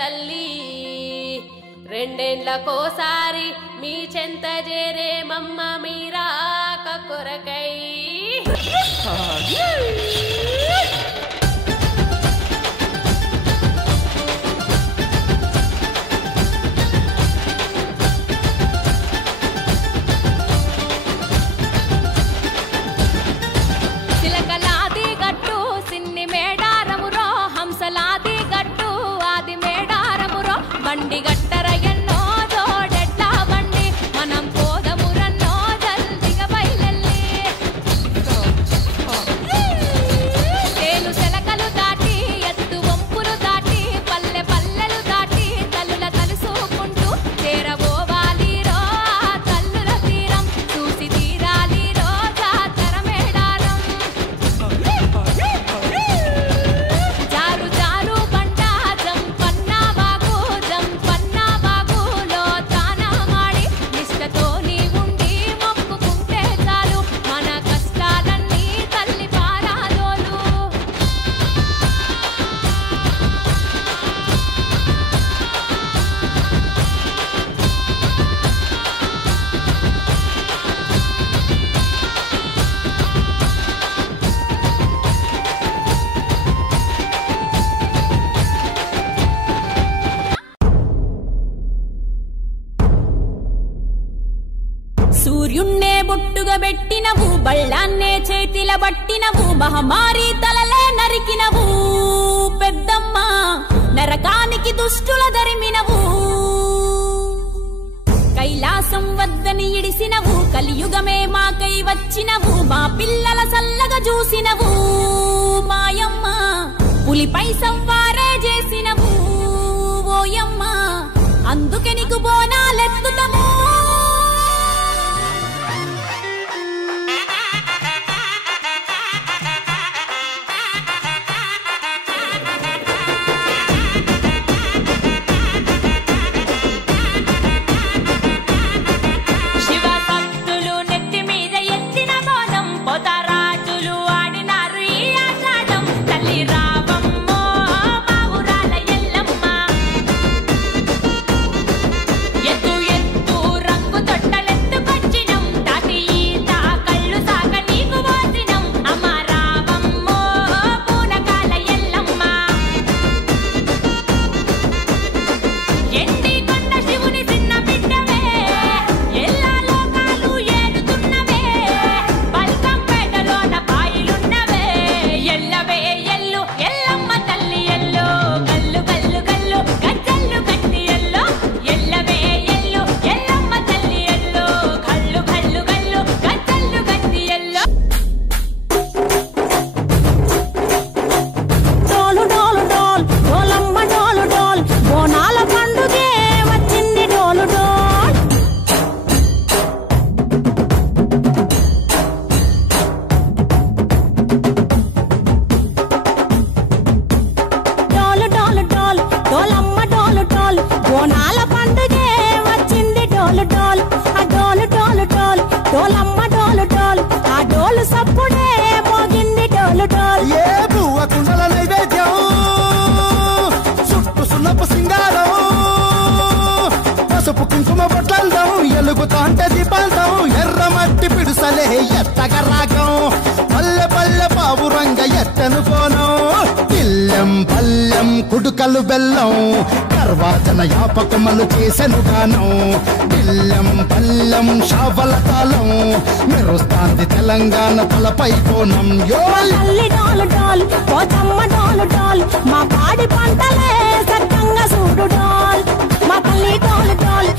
తల్లి రెండేండ్లకోసారి మీ చెంత చేరే మమ్మ మీరాక కొరకై చిలకలాది గట్టు సిన్ని మేడారమురో హంసలాది గట్టు ఆది మేడారమురో బండి గట్టర ఎన్నో జోడెట్ల బండి మనం పోదమురన్నో జల్దిగా బయలెల్లి తేను సెలకలు దాటి ఎత్తు వంపులు దాటి పల్లె పల్లెలు దాటి తల్లుల తలుసుకుంటూ చేరబోవాలిరో ఆ తల్లుల తీరం చూసి తీరాలిరో జాతర మేడారం జారు జారు బండ జంపన్న బాగులో తాన మాడి నిష్టతో నీ ఉండి మొక్కుకుంటే చాలు మన కష్టాలన్నీ తల్లి పారాలోలు సూర్యున్నే బొట్టుగా పెట్టినవు బళ్ళాన్నే చేతిల బట్టినవు మహమారి తలలే నరికినవు పెద్దమ్మ నరకానికి దుష్టుల దరిమినవు కైలాసం వద్దని ఇడిసినవు కలియుగమే మాకై వచ్చినవు మా పిల్లల సల్లగా చూసినవు మాయమ్మ పులిపై సవ్వారే చేసినవు ఓయమ్మ అందుకే నీకు బోనాలెత్తుతము కుడుకలు బెల్లం కర్వాచన యాపకమలు చేసెను గానం బిల్లం పల్లం షావల తాళం మెరుస్తాంది తెలంగాణ తలపై కోణం మా పాడి పంటలే సక్కంగా చూడు డాల్ మా పల్లి డోల్ డోల్